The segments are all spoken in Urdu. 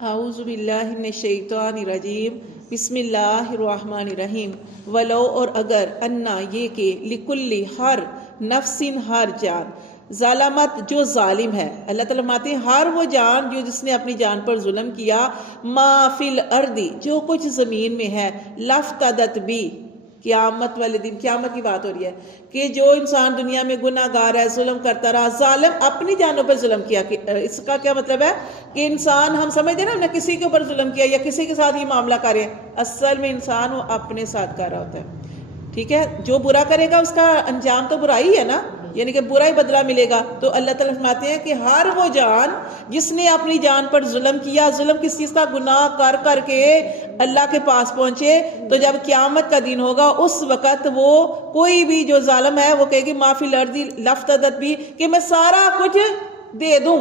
اعوذ باللہ من الشیطان الرجیم بسم اللہ الرحمن الرحیم ولو اور اگر انا یہ کہ لکلی ہر نفس ہر جان ظالمت جو ظالم ہے، اللہ تعالیٰ فرماتے ہیں ہر وہ جان جو جس نے اپنی جان پر ظلم کیا، ما فی الارض جو کچھ زمین میں ہے، لافتدت بھی قیامت والے دن، قیامت کی بات ہو رہی ہے کہ جو انسان دنیا میں گناہ گار ہے، ظلم کرتا رہا، ظالم اپنی جانوں پر ظلم کیا، اس کا کیا مطلب ہے کہ انسان، ہم سمجھتے ہیں نا، ہم نے کسی کے اوپر ظلم کیا یا کسی کے ساتھ یہ معاملہ کر رہے ہیں، اصل میں انسان وہ اپنے ساتھ کر رہا ہوتا ہے، ٹھیک ہے؟ جو برا کرے گا اس کا انجام تو برا ہی ہے نا، یعنی کہ برا ہی بدلہ ملے گا۔ تو اللہ تعالیٰ فرماتے ہیں کہ ہر وہ جان جس نے اپنی جان پر ظلم کیا، ظلم کس چیز کا؟ گناہ کر کر کے اللہ کے پاس پہنچے، تو جب قیامت کا دن ہوگا اس وقت وہ کوئی بھی جو ظالم ہے وہ کہے گی ما فی الارض لافتدت بھی، کہ میں سارا کچھ دے دوں۔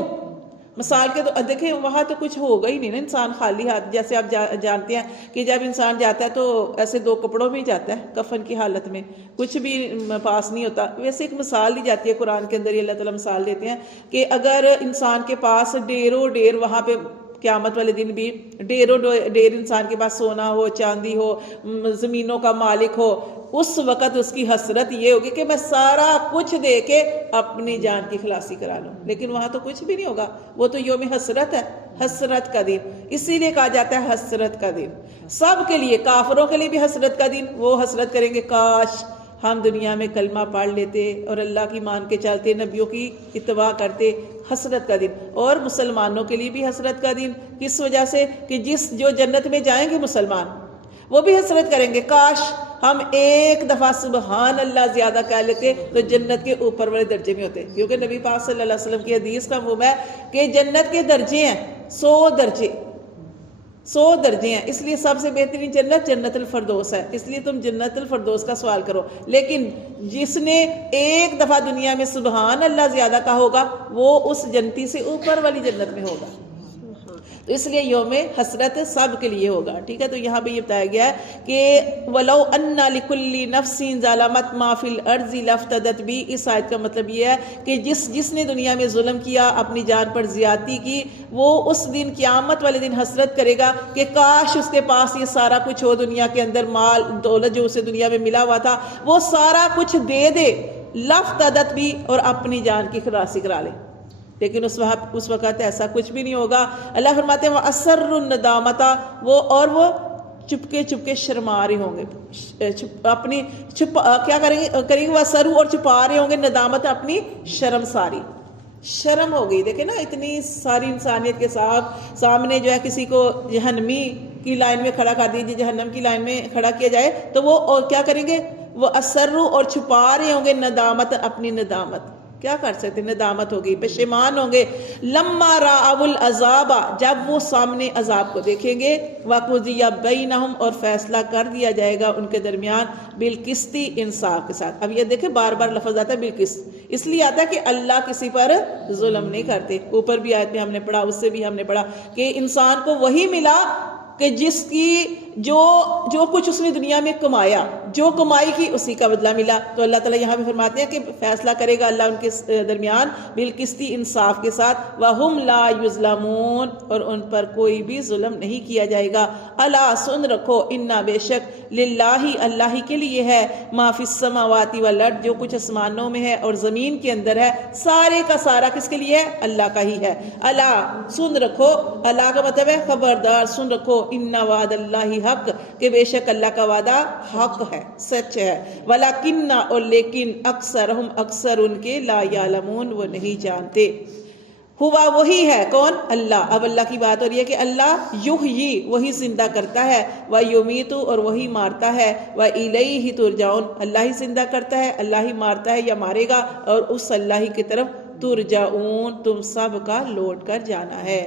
مثال کے تو دیکھیں وہاں تو کچھ ہوگا ہی نہیں نا، انسان خالی ہاتھ، جیسے آپ جانتے ہیں کہ جب انسان جاتا ہے تو ایسے دو کپڑوں میں ہی جاتا ہے، کفن کی حالت میں، کچھ بھی پاس نہیں ہوتا۔ ویسے ایک مثال دی جاتی ہے قرآن کے اندر، یہ اللہ تعالیٰ مثال دیتے ہیں کہ اگر انسان کے پاس ڈیروں ڈیر وہاں پہ قیامت والے دن بھی ڈیروں ڈیر انسان کے پاس سونا ہو، چاندی ہو، زمینوں کا مالک ہو، اس وقت اس کی حسرت یہ ہوگی کہ میں سارا کچھ دے کے اپنی جان کی خلاصی کرا لوں، لیکن وہاں تو کچھ بھی نہیں ہوگا، وہ تو یوم حسرت ہے، حسرت کا دن، اسی لیے کہا جاتا ہے حسرت کا دن۔ سب کے لیے، کافروں کے لیے بھی حسرت کا دن، وہ حسرت کریں گے کاش ہم دنیا میں کلمہ پڑھ لیتے اور اللہ کی مان کے چلتے، نبیوں کی اتباع کرتے، حسرت کا دن۔ اور مسلمانوں کے لیے بھی حسرت کا دن، کس وجہ سے؟ کہ جو جنت میں جائیں گے مسلمان، وہ بھی حسرت کریں گے کاش ہم ایک دفعہ سبحان اللہ زیادہ کہہ لیتے تو جنت کے اوپر والے درجے میں ہوتے، کیونکہ نبی پاک صلی اللہ علیہ وسلم کی حدیث کا مفہوم ہے کہ جنت کے درجے ہیں 100 درجے، 100 درجے ہیں، اس لیے سب سے بہترین جنت جنت الفردوس ہے، اس لیے تم جنت الفردوس کا سوال کرو۔ لیکن جس نے ایک دفعہ دنیا میں سبحان اللہ زیادہ کہا ہوگا وہ اس جنتی سے اوپر والی جنت میں ہوگا، تو اس لیے یوم حسرت سب کے لیے ہوگا، ٹھیک ہے؟ تو یہاں پہ یہ بتایا گیا ہے کہ وَلَوْ أَنَّ لِكُلِّ نَفْسٍ ظَلَمَتْ مَا فِي الْأَرْضِ لَافْتَدَتْ بِهِ، اس آیت کا مطلب یہ ہے کہ جس نے دنیا میں ظلم کیا، اپنی جان پر زیادتی کی، وہ اس دن قیامت والے دن حسرت کرے گا کہ کاش اس کے پاس یہ سارا کچھ ہو، دنیا کے اندر مال دولت جو اسے دنیا میں ملا ہوا تھا وہ سارا کچھ دے دے، لَافْتَدَتْ بِهِ، اور اپنی جان کی خلاصی کرا لے، لیکن اس وقت ایسا کچھ بھی نہیں ہوگا۔ اللہ فرماتے ہیں وَأَسَرُّ النَّدَامَةَ، وہ چپکے شرما رہے ہوں گے، اپنی کیا کریں گے وَأَسَرُّ، اور چھپا رہے ہوں گے، ندامت اپنی شرم ساری، شرم ہو گئی۔ دیکھیں نا اتنی ساری انسانیت کے سامنے جو ہے کسی کو جہنمی کی لائن میں کھڑا کر دیجیے، جہنم کی لائن میں کھڑا کیا جائے تو وہ اور کیا کریں گے؟ وہ اَسَرُّ، اور چھپا رہے ہوں گے، ندامت اپنی ندامت، کیا کر سکتے؟ ندامت ہوگی، پشیمان ہوں گے، لما رأوا العذاب، جب وہ سامنے عذاب کو دیکھیں گے، وَقُضِیَ بَیْنَهُمْ، اور فیصلہ کر دیا جائے گا ان کے درمیان، بالقسط، انصاف کے ساتھ۔ اب یہ دیکھیں بار بار لفظ آتا ہے بالقسط، اس لیے آتا ہے کہ اللہ کسی پر ظلم نہیں کرتے۔ اوپر بھی آیت میں ہم نے پڑھا، اس سے بھی ہم نے پڑھا کہ انسان کو وہی ملا کہ جس کی جو کچھ اس نے دنیا میں کمایا، جو کمائی کی اسی کا بدلہ ملا۔ تو اللہ تعالیٰ یہاں پہ فرماتے ہیں کہ فیصلہ کرے گا اللہ ان کے درمیان بالقسط، انصاف کے ساتھ، وَهُمْ لَا يُظْلَمُونَ، اور ان پر کوئی بھی ظلم نہیں کیا جائے گا۔ الا، سن رکھو، انا، بے شک، للہ، اللہ ہی کے لیے ہے، ما فی السماوات والارض، جو کچھ آسمانوں میں ہے اور زمین کے اندر ہے، سارے کا سارا کس کے لیے ہے؟ اللہ کا ہی ہے۔ الا، سن رکھو، اللہ کا مطلب ہے خبردار، سن رکھو، ان وعد اللہ حق، کہ بے شک اللہ کا وعدہ حق ہے، سچ ہے، ولیکن، اور لیکن، اکثرہم، اکثر ان کے، لا یعلمون، وہ نہیں جانتے۔ ہوا، وہی ہے، کون؟ اللہ۔ اب اللہ کی بات ہو رہی ہے کہ اللہ یحیی، وہی زندہ کرتا ہے، ویمیت، اور وہی مارتا ہے، والیہ ترجعون، اللہ ہی زندہ کرتا ہے، اللہ ہی مارتا ہے یا مارے گا، اور اس اللہ ہی کی طرف ترجعون، تم سب کا لوٹ کر جانا ہے۔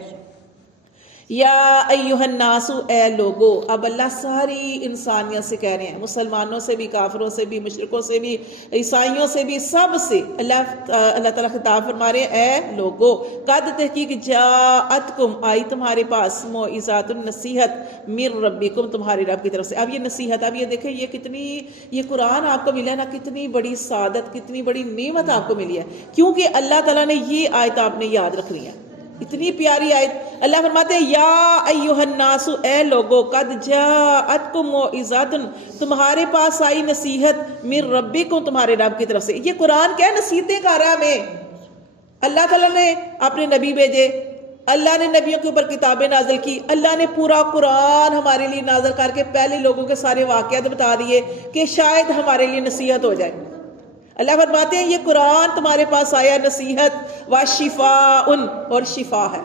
یا ایہا الناس، اے لوگو، اب اللہ ساری انسانیت سے کہہ رہے ہیں، مسلمانوں سے بھی، کافروں سے بھی، مشرکوں سے بھی، عیسائیوں سے بھی، سب سے اللہ تعالیٰ خطاب فرما رہے ہیں، اے لوگو، قد تحقیق جاءتکم، آئی تمہارے پاس، موعظۃ، نصیحت، من ربکم، تمہارے رب کی طرف سے۔ اب یہ نصیحت، اب یہ دیکھیں یہ قرآن آپ کو ملا نا، کتنی بڑی سعادت، کتنی بڑی نعمت آپ کو ملی ہے، کیونکہ اللہ تعالیٰ نے یہ آیت آپ نے یاد رکھنی ہے۔ اتنی پیاری آیت. اللہ فرماتے ہیں یا ایھا الناس، اے لوگو، قد جاءتکم موعظۃ، تمہارے پاس آئی نصیحت، من ربکم، تمہارے رب کی طرف سے. یہ قرآن کیا ہے؟ نصیحتیں کر رہا ہے ہمیں. اللہ تعالیٰ نے اپنے نبی بھیجے، اللہ نے نبیوں کے اوپر کتابیں نازل کی، اللہ نے پورا قرآن ہمارے لیے نازل کر کے پہلے لوگوں کے سارے واقعات بتا دیے کہ شاید ہمارے لیے نصیحت ہو جائے. اللہ فرماتے ہیں یہ قرآن تمہارے پاس آیا نصیحت وشفاء، اور شفا ہے.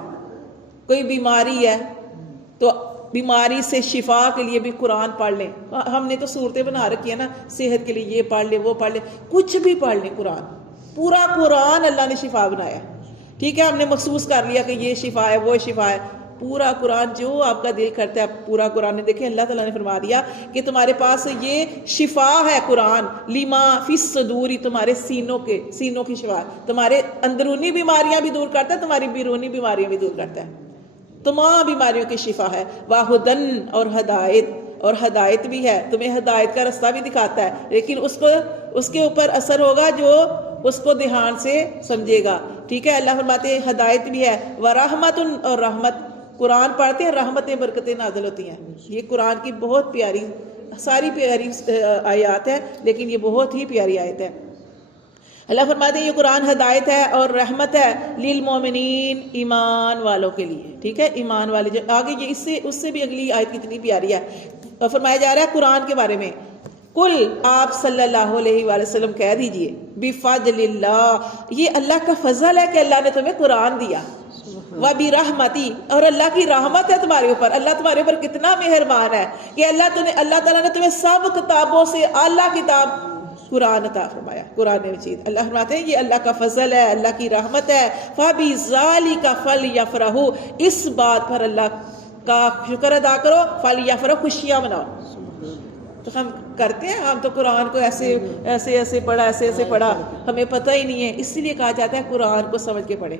کوئی بیماری ہے تو بیماری سے شفا کے لیے بھی قرآن پڑھ لیں. ہم نے تو صورتیں بنا رکھی ہیں نا، صحت کے لیے یہ پڑھ لیں وہ پڑھ لیں، کچھ بھی پڑھ لیں. قرآن، پورا قرآن اللہ نے شفا بنایا. ٹھیک ہے، ہم نے محسوس کر لیا کہ یہ شفا ہے وہ شفا ہے. پورا قرآن جو آپ کا دل کرتا ہے پورا قرآن. دیکھیں اللہ تعالیٰ نے فرما دیا کہ تمہارے پاس یہ شفا ہے قرآن، لما فی الصدور، تمہارے سینوں کی شفا. تمہارے اندرونی بیماریاں بھی دور کرتا ہے، تمہاری بیرونی بیماریاں بھی دور کرتا ہے. تمام بیماریوں کی شفا ہے. واہدن، اور ہدایت، اور ہدایت بھی ہے. تمہیں ہدایت کا رستہ بھی دکھاتا ہے، لیکن اس کے اوپر اثر ہوگا جو اس کو دھیان سے سمجھے گا. ٹھیک ہے، اللہ فرماتے ہیں ہدایت بھی ہے. ورحمت، اور رحمت. قرآن پڑھتے ہیں رحمتیں برکتیں نازل ہوتی ہیں. یہ قرآن کی بہت پیاری، ساری پیاری آیات ہے، لیکن یہ بہت ہی پیاری آیت ہے. اللہ فرماتے ہیں یہ قرآن ہدایت ہے اور رحمت ہے للمومنین، ایمان والوں کے لیے. ٹھیک ہے، ایمان والے جو آگے یہ اس سے بھی اگلی آیت کتنی پیاری ہے. فرمایا جا رہا ہے قرآن کے بارے میں، کل، آپ صلی اللہ علیہ وآلہ وسلم کہہ دیجئے، بفضل اللہ، یہ اللہ کا فضل ہے کہ اللہ نے تمہیں قرآن دیا. وبرحمتی، اور اللہ کی رحمت ہے تمہارے اوپر. اللہ تمہارے اوپر کتنا مہربان ہے کہ اللہ تعالیٰ نے تمہیں سب کتابوں سے اعلیٰ کتاب قرآن عطا فرمایا، قرآن مجید. اللہ فرماتے ہیں یہ اللہ کا فضل ہے، اللہ کی رحمت ہے. فَبِذَالِكَ فَلْيَفْرَحُوا، اس بات پر اللہ کا شکر ادا کرو. فَلْيَفْرَحُوا، خوشیاں مناؤ. تو ہم کرتے ہیں، ہم تو قرآن کو ایسے پڑھا، ہمیں پتہ ہی نہیں ہے. اس لیے کہا جاتا ہے قرآن کو سمجھ کے پڑھیں.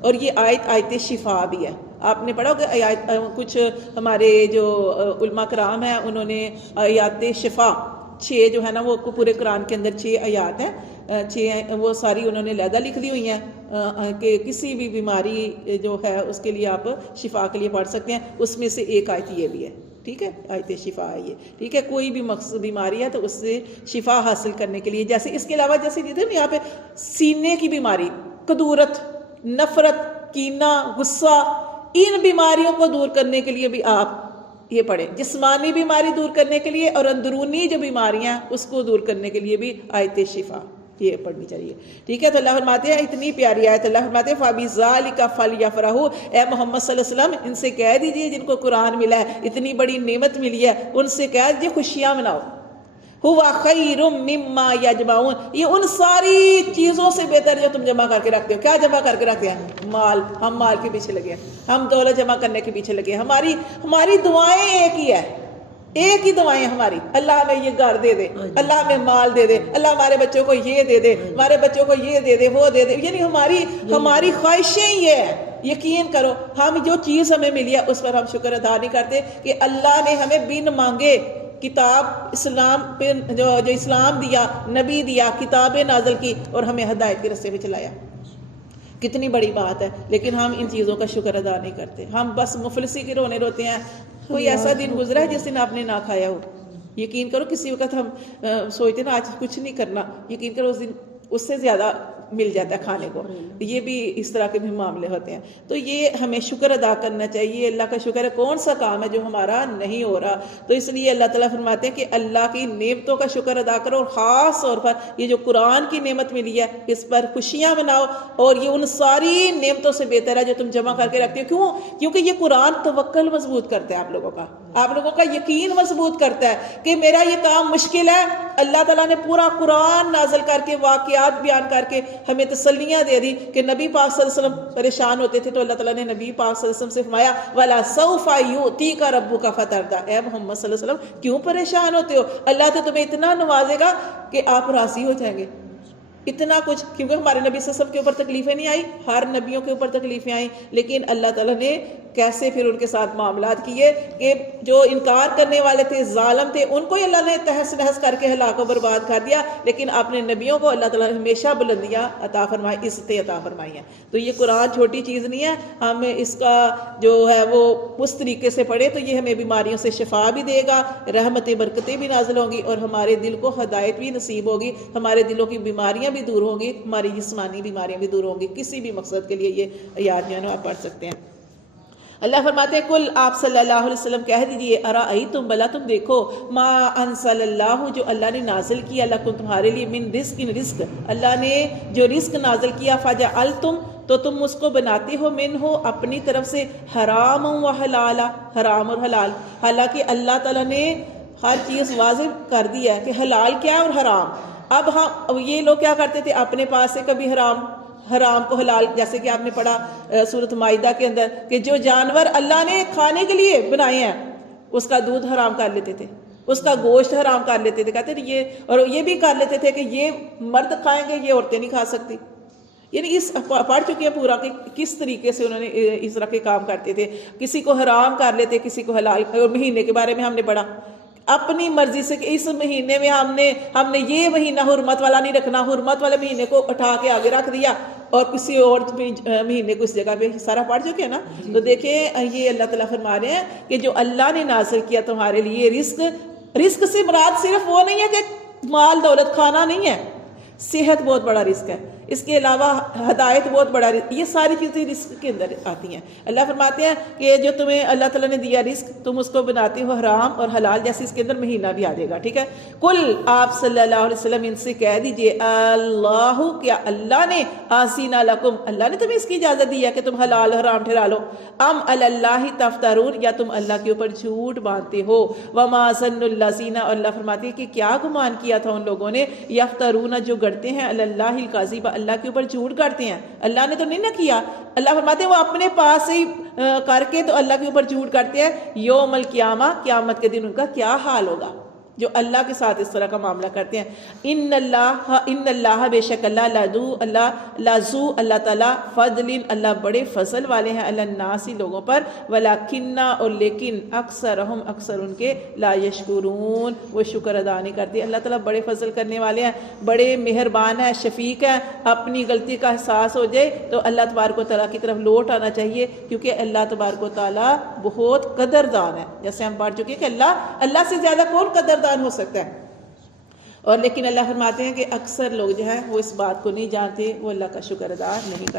اور یہ آیت شفا بھی ہے. آپ نے پڑھا کہ کچھ ہمارے جو علماء کرام ہیں انہوں نے آیات شفا 6 جو ہے نا وہ پورے قرآن کے اندر 6 آیات ہیں، 6 وہ ساری انہوں نے علیحدہ لکھ دی ہوئی ہیں کہ کسی بھی بیماری جو ہے اس کے لیے آپ شفا کے لیے پڑھ سکتے ہیں. اس میں سے ایک آیت یہ بھی ہے. ٹھیک ہے، آیت شفا ہے یہ. ٹھیک ہے، کوئی بھی مقصد بیماری ہے تو اس سے شفا حاصل کرنے کے لیے. جیسے اس کے علاوہ جیسے یہاں پہ سینے کی بیماری، کدورت، نفرت، کینہ، غصہ، ان بیماریوں کو دور کرنے کے لیے بھی آپ یہ پڑھیں. جسمانی بیماری دور کرنے کے لیے اور اندرونی جو بیماریاں اس کو دور کرنے کے لیے بھی آیت شفا یہ پڑھنی چاہیے. ٹھیک ہے، تو اللہ فرماتے ہیں اتنی پیاری آیت. اللہ فرماتے ہیں فَبِذَالِكَ فَلْيَفْرَحُوا، اے محمد صلی اللہ علیہ وسلم ان سے کہہ دیجئے جن کو قرآن ملا ہے، اتنی بڑی نعمت ملی ہے، ان سے کہہ دیجئے خوشیاں مناؤ. هُوَ خَيْرٌ مِّمَّا يَجْمَعُونَ، یہ ان ساری چیزوں سے بہتر جو تم جمع کر کے رکھتے ہو. کیا جمع کر کے رکھتے ہیں؟ مال. ہم مال کے پیچھے لگے ہیں، ہم دولت جمع کرنے کے پیچھے لگے ہیں. ہماری دعائیں ایک ہی ہے، ایک ہی دعائیں ہماری. اللہ ہمیں یہ گھر دے دے، اللہ ہمیں مال دے دے، اللہ ہمارے بچوں کو یہ دے دے، ہمارے بچوں کو یہ دے دے، وہ دے دے. یعنی ہماری خواہشیں یہ ہیں. یقین کرو ہم جو چیز ہمیں ملی ہے اس پر ہم شکر ادا نہیں کرتے کہ اللہ نے ہمیں بن مانگے کتاب اسلام پہ جو اسلام دیا، نبی دیا، کتابیں نازل کی اور ہمیں ہدایت کے رستے پہ چلایا. کتنی بڑی بات ہے. لیکن ہم ان چیزوں کا شکر ادا نہیں کرتے. ہم بس مفلسی کے رونے روتے ہیں. کوئی ایسا دن گزرا ہے جس دن آپ نے نہ کھایا ہو؟ یقین کرو کسی وقت ہم سوچتے نا آج کچھ نہیں کرنا، یقین کرو اس دن اس سے زیادہ مل جاتا ہے کھانے کو. یہ بھی اس طرح کے بھی معاملے ہوتے ہیں. تو یہ ہمیں شکر ادا کرنا چاہیے. اللہ کا شکر ہے. کون سا کام ہے جو ہمارا نہیں ہو رہا؟ تو اس لیے اللہ تعالیٰ فرماتے ہیں کہ اللہ کی نعمتوں کا شکر ادا کرو، اور خاص طور پر یہ جو قرآن کی نعمت ملی ہے اس پر خوشیاں مناؤ. اور یہ ان ساری نعمتوں سے بہتر ہے جو تم جمع کر کے رکھتے ہو. کیوں؟ کیونکہ یہ قرآن توکل مضبوط کرتا ہے آپ لوگوں کا یقین مضبوط کرتا ہے کہ میرا یہ کام مشکل ہے. اللہ تعالیٰ نے پورا قرآن نازل کر کے واقعات بیان کر کے ہمیں تسلیاں دے دی کہ نبی پاک صلی اللہ علیہ وسلم پریشان ہوتے تھے تو اللہ تعالیٰ نے نبی پاک صلی اللہ علیہ وسلم سے فرمایا وَلَا سَوْفَ يُؤْتِيكَ رَبُّكَ فَتَرْضَىٰ، اے محمد صلی اللہ علیہ وسلم کیوں پریشان ہوتے ہو؟ اللہ تو تمہیں اتنا نوازے گا کہ آپ راضی ہو جائیں گے. اتنا کچھ، کیونکہ ہمارے نبی صلی اللہ علیہ وسلم کے اوپر تکلیفیں نہیں آئی، ہر نبیوں کے اوپر تکلیفیں آئیں، لیکن اللہ تعالیٰ نے کیسے پھر ان کے ساتھ معاملات کیے کہ جو انکار کرنے والے تھے، ظالم تھے، ان کو ہی اللہ نے تہس نہس کر کے ہلاک و برباد کر دیا، لیکن اپنے نبیوں کو اللہ تعالیٰ نے ہمیشہ بلندیاں عطا فرمائی، عزتیں عطا فرمائی ہیں۔ تو یہ قرآن چھوٹی چیز نہیں ہے، ہم اس کا جو ہے وہ اس طریقے سے پڑھے تو یہ ہمیں بیماریوں سے شفا بھی دے گا، رحمتیں برکتیں بھی نازل ہوں گی، اور ہمارے دل کو ہدایت بھی نصیب ہوگی، ہمارے دلوں کی بیماریاں بھی دور ہوں گی، ہماری جسمانی بیماریاں بھی دور ہوں گی۔ کسی بھی مقصد کے لیے یہ آیات جو ہے نا آپ پڑھ سکتے ہیں۔ اللہ فرماتے ہیں کل آپ صلی اللہ علیہ وسلم کہہ دیجئے ارأیتم بلا تم دیکھو ما انزل اللہ جو اللہ نے نازل کیا لکم تمہارے لیے من رزق رزق، اللہ نے جو رزق نازل کیا فجعلتم تو تم اس کو بناتے ہو من ہو اپنی طرف سے حرام و حلالا، حرام اور حلال، حالانکہ اللہ تعالیٰ نے ہر چیز واضح کر دیا ہے کہ حلال کیا ہے اور حرام۔ اب ہم یہ لوگ کیا کرتے تھے، اپنے پاس سے کبھی حرام کو حلال، جیسے کہ آپ نے پڑھا سورۃ مائدہ کے اندر کہ جو جانور اللہ نے کھانے کے لیے بنائے ہیں اس کا دودھ حرام کر لیتے تھے، اس کا گوشت حرام کر لیتے تھے، کہتے تھے یہ، اور یہ بھی کر لیتے تھے کہ یہ مرد کھائیں گے یہ عورتیں نہیں کھا سکتی۔ یعنی اس پڑھ چکے ہیں پورا کہ کس طریقے سے انہوں نے اس طرح کے کام کرتے تھے، کسی کو حرام کر لیتے، کسی کو حلال۔ اور مہینے کے بارے میں ہم نے پڑھا اپنی مرضی سے کہ اس مہینے میں ہم نے یہ مہینہ حرمت والا نہیں رکھنا، حرمت والے مہینے کو اٹھا کے آگے رکھ دیا اور کسی اور مہینے کو اس جگہ پہ سارا پڑھ چکے ہیں نا۔ تو دیکھیں یہ اللہ تعالیٰ فرما رہے ہیں کہ جو اللہ نے نازل کیا تمہارے لیے رزق سے مراد صرف وہ نہیں ہے کہ مال دولت کھانا نہیں ہے، صحت بہت بڑا رزق ہے، اس کے علاوہ ہدایت بہت بڑا رزق، یہ ساری چیزیں رزق کے اندر آتی ہیں۔ اللہ فرماتے ہیں کہ جو تمہیں اللہ تعالیٰ نے دیا رزق تم اس کو بناتے ہو حرام اور حلال، جیسے اس کے اندر مہینہ بھی آ جائے گا، ٹھیک ہے۔ کل آپ صلی اللہ علیہ وسلم ان سے کہہ دیجئے اللہ کیا اللہ نے آسین لکم اللہ نے تمہیں اس کی اجازت دی ہے کہ تم حلال حرام ٹھہرا لو، ام اللہ تفترون یا تم اللہ کے اوپر جھوٹ باندھتے ہو، وما ظن الذین اور اللہ فرماتے ہیں کہ کیا گمان کیا تھا ان لوگوں نے یفترون جو گڑتے ہیں اللہ الکاذب اللہ کے اوپر جھوٹ کرتے ہیں، اللہ نے تو نہیں نہ کیا، اللہ فرماتے ہیں وہ اپنے پاس سے ہی کر کے تو اللہ کے اوپر جھوٹ کرتے ہیں۔ یوم القیامہ قیامت کے دن ان کا کیا حال ہوگا جو اللہ کے ساتھ اس طرح کا معاملہ کرتے ہیں۔ ان اللہ بے شک لذو اللہ تعالیٰ فضل اللہ بڑے فضل والے ہیں الناس لوگوں پر، ولکن اور لیکن اکثرہم اکثر ان کے لا یشکرون وہ شکر ادا نہیں کرتے۔ اللہ تعالیٰ بڑے فضل کرنے والے ہیں، بڑے مہربان ہیں، شفیق ہیں۔ اپنی غلطی کا احساس ہو جائے تو اللہ تبارک و تعالیٰ کی طرف لوٹ آنا چاہیے، کیونکہ اللہ تبارک و تعالیٰ بہت قدردان ہے۔ جیسے ہم پڑھ چکے کہ اللہ سے زیادہ کون قدردان ہو سکتا ہے، اور لیکن اللہ فرماتے ہیں کہ اکثر لوگ جو ہیں وہ اس بات کو نہیں جانتے، وہ اللہ کا شکر ادا نہیں کرتے۔